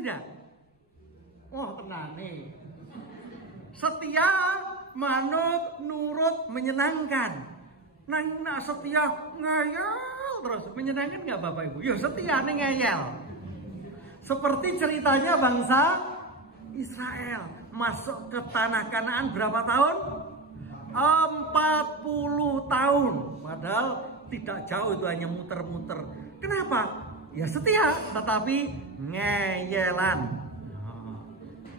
tidak? Oh tenang nih. Setia, manut, nurut, menyenangkan. Nah setia ngeyel terus, menyenangkan nggak Bapak Ibu? Ya setia nih ngeyel. Seperti ceritanya bangsa Israel masuk ke tanah Kanaan berapa tahun? 40 tahun. Padahal tidak jauh, itu hanya muter-muter. Kenapa? Ya setia, tetapi ngeyelan.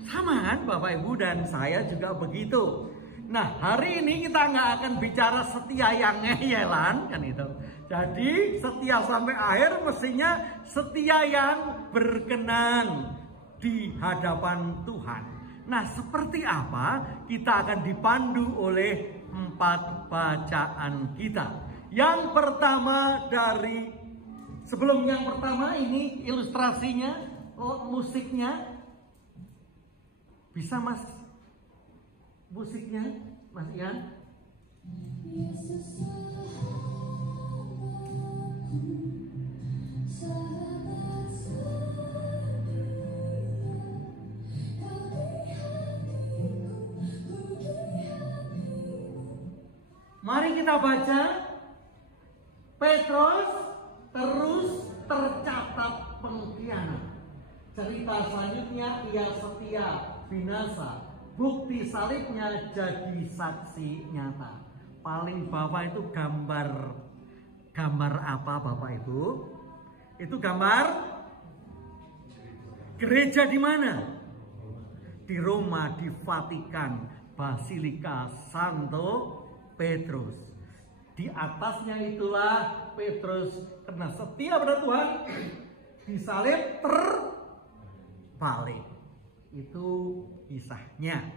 Sama kan Bapak Ibu, dan saya juga begitu. Nah hari ini kita nggak akan bicara setia yang ngeyelan kan itu. Jadi setia sampai akhir mestinya setia yang berkenan di hadapan Tuhan. Nah seperti apa? Kita akan dipandu oleh 4 bacaan kita. Yang pertama dari, sebelum yang pertama ini ilustrasinya, musiknya. Bisa Mas? Musiknya, Mas Ian? Mari kita baca. Petrus terus tercatat pengkhianat. Cerita selanjutnya ia setia, binasa. Bukti salibnya jadi saksi nyata. Paling bawah itu gambar apa Bapak Ibu? Itu gambar gereja di mana? Di Roma, di Vatikan, Basilika Santo Petrus. Di atasnya itulah Petrus karena setia pada Tuhan disalib terbalik. Itu kisahnya.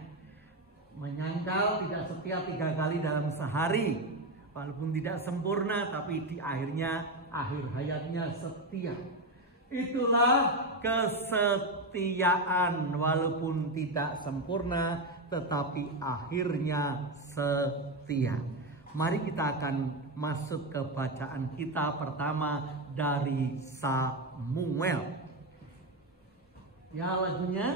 Menyangkal, tidak setia 3 kali dalam sehari. Walaupun tidak sempurna, tapi di akhirnya, akhir hayatnya setia. Itulah kesetiaan. Walaupun tidak sempurna, tetapi akhirnya setia. Mari kita akan masuk ke bacaan kita pertama dari Samuel. Ya lagunya.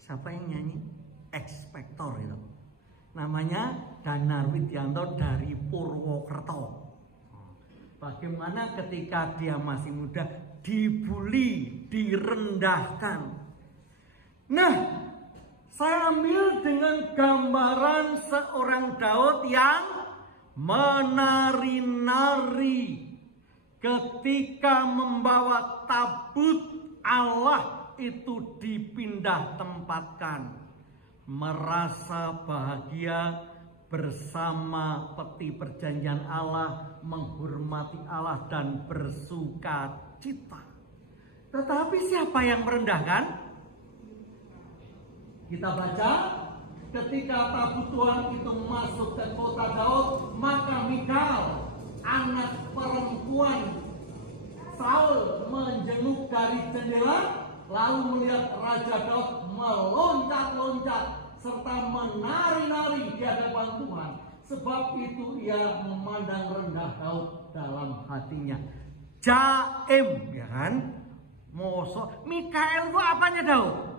Siapa yang nyanyi? Ekspektor itu. Namanya Danar Widianto dari Purwokerto. Bagaimana ketika dia masih muda dibully, direndahkan. Nah, saya ambil dengan gambaran seorang Daud yang menari-nari ketika membawa tabut Allah itu dipindah tempatkan. Merasa bahagia bersama peti perjanjian Allah, menghormati Allah dan bersuka cita. Tetapi siapa yang merendahkan? Kita baca, ketika tabut Tuhan itu masuk ke kota Daud, maka Mikal, anak perempuan Saul, menjenguk dari jendela, lalu melihat Raja Daud meloncat-loncat serta menari-nari di hadapan Tuhan. Sebab itu ia memandang rendah Daud dalam hatinya. Jaim, ya kan? Mikael itu apanya Daud?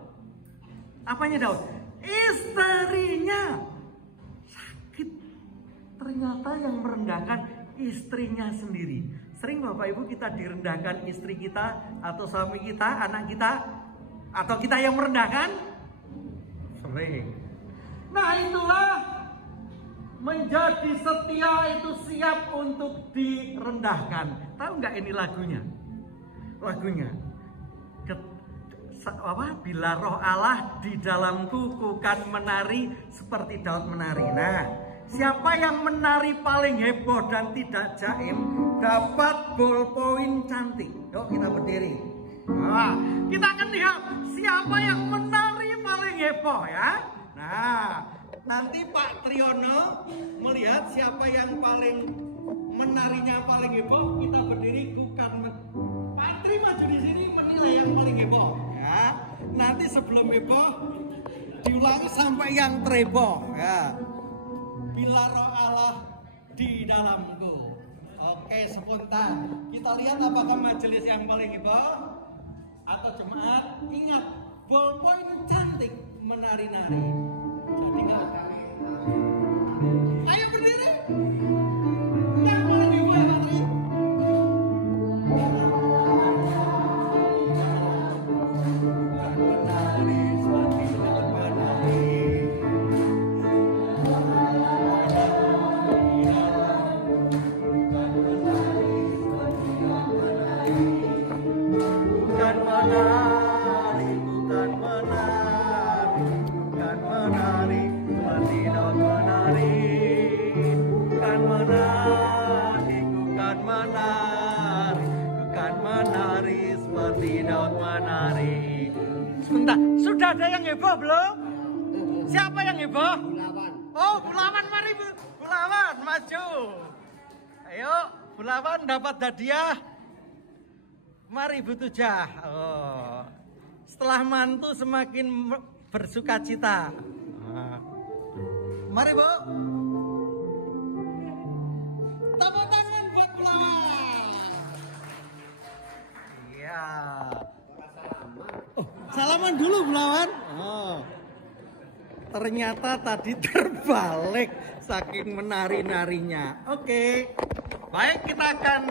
Apanya Daud? Istrinya sakit. Ternyata yang merendahkan istrinya sendiri. Sering Bapak Ibu kita direndahkan istri kita atau suami kita, anak kita, atau kita yang merendahkan? Sering. Nah itulah menjadi setia itu siap untuk direndahkan. Tahu nggak ini lagunya? Lagunya. Bila roh Allah di dalamku, ku kan menari seperti Daud menari. Nah, siapa yang menari paling heboh dan tidak jaim dapat ballpoint cantik. Yuk kita berdiri. Nah, kita akan lihat siapa yang menari paling heboh ya. Nah, nanti Pak Triyono melihat siapa yang paling menarinya paling heboh. Kita berdiri, ku kan Pak Tri maju di sini menilai yang paling heboh ya. Nanti sebelum heboh diulangi sampai yang terheboh ya. Bila roh Allah di dalamku. Oke, spontan. Kita lihat apakah majelis yang paling heboh atau jemaat. Ingat, ballpoint cantik menari-nari. Jadi nggak? Ayo berdiri. Yang paling heboh ya Pak Tri? Sebentar, sudah ada yang heboh belum? Siapa yang heboh? Bulawan. Oh, Bulawan, mari Bulawan maju. Ayo, Bulawan dapat hadiah. Mari Bu Tujah. Oh. Setelah mantu semakin bersuka cita. Mari Bu. Tepuk tangan buat Bulawan. Iya. Oh, salaman dulu Bulawan. Oh. Ternyata tadi terbalik saking menari-narinya. Oke. Baik, kita akan